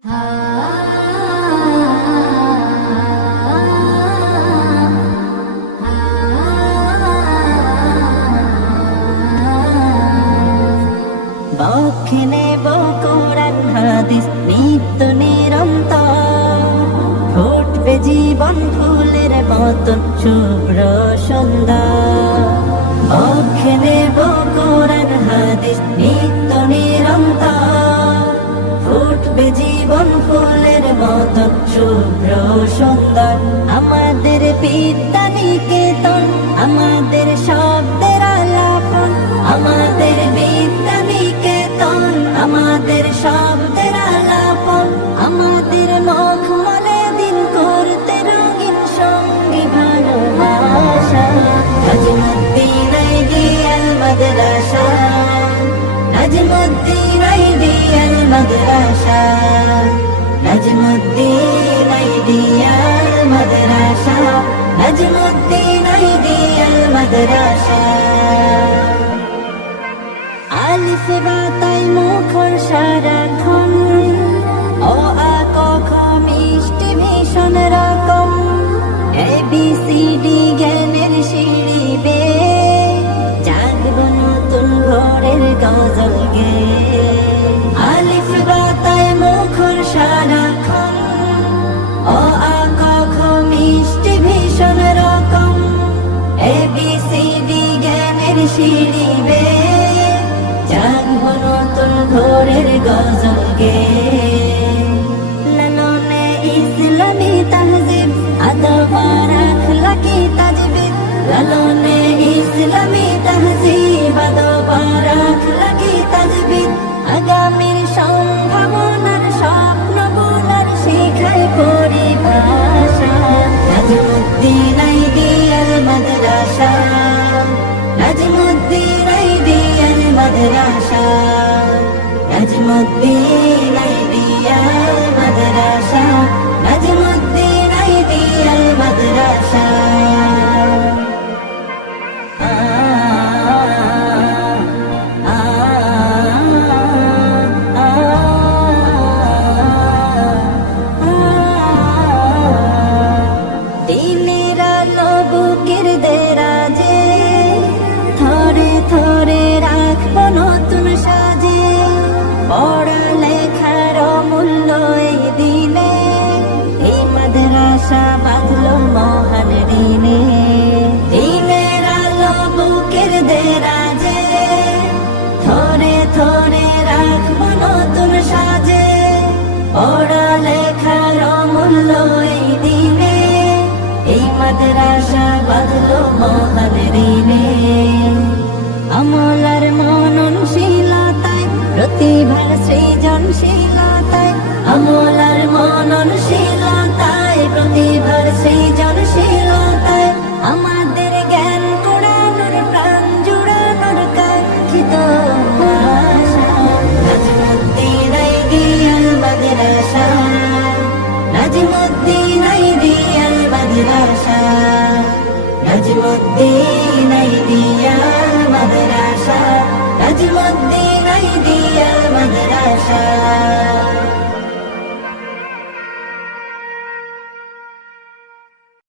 বক্ষে নেব কোরআন হাদিস নিত্য নিরন্তর, ফুটবে জীবন ফুলের মতন শুভ্র সুন্দর। বক্ষে নেব কোরআন হাদিস নিত্য নিরন্তর, ফুটবে জীবন ফুলের মতন শুভ্র সুন্দর। আমাদের বিদ্যা নিকেতন, আমাদের শব্দের আলাপন, আমাদের বিদ্যা নিকেতন, আমাদের শব্দের আলাপন, আমাদের মখমলে দিন করতে রঙিন সঙ্গী ভালোবাসা। নাজমুদ্দিন আইডিয়াল মাদ্রাসা, নাজমুদ্দিন আইডিয়াল মাদ্রাসা, নাজমুদ্দিন আইডিয়াল মাদ্রাসা, নাজমুদ্দিন আইডিয়াল মাদ্রাসা। আলিফ বাতাই মুখর সারাক্ষণ, অ আ ক খ মিষ্টি ভীষণ রকম, ABCD জ্ঞানের সিঁড়ি বেয়ে জাগব নতুন ভোরের গজল গেয়ে। আলিফ বাতাই মুখর সারাক্ষণ, অ আ ক খ মিষ্টি ভীষণ রকম, ABCD জ্ঞানের সিঁড়ি বেয়ে জাগব নতুন ভোরের গজল গেয়ে। লালনে ইসলামী তাহজিব, আদব আর আখলাকি তাজবিদ, লালনে ইসলামী তাহজিব, আদব আর আখলাকি তাজবিদ। আগামীর সম্ভাবনার স্বপ্ন বোনার শেখায় পরিভাষা। নাজমুদ্দিন আইডিয়াল মাদ্রাসা, নাজমুদ্দিন আইডিয়াল মাদ্রাসা, নাজমুদ্দিন আইডিয়াল মাদ্রাসা, নাজমুদ্দিন আইডিয়াল মাদ্রাসা। দিনের আলো বুকের দেরাজে, থরে থরে রাখবো নতুন সাজে। পড়ালেখার অমূল্য এই দিনে, এই মাদ্রাসা বাঁধলো মহান ঋণে। দিনের আলো বুকের দেরাজে, থরে থরে রাখবো নতুন সাজে। পড়ালেখার অমূল্য এই দিনে, এই মাদ্রাসা বাঁধলো মহান ঋণে। আমল আর মননশীলতায়, প্রতিভার সৃজনশীলতায়, আমল আর মননশীলতায়, প্রতিভার সৃজনশীলতায়। আমাদের জ্ঞান কুড়ানোর প্রাণ জুড়ানোর কাঙ্ক্ষিত আশা। নাজমুদ্দিন আইডিয়াল মাদ্রাসা, নাজমুদ্দিন আইডিয়াল মাদ্রাসা, নাজমুদ্দিন আইডিয়াল মাদ্রাসা, নাজমুদ্দিন আইডিয়াল মাদ্রাসা।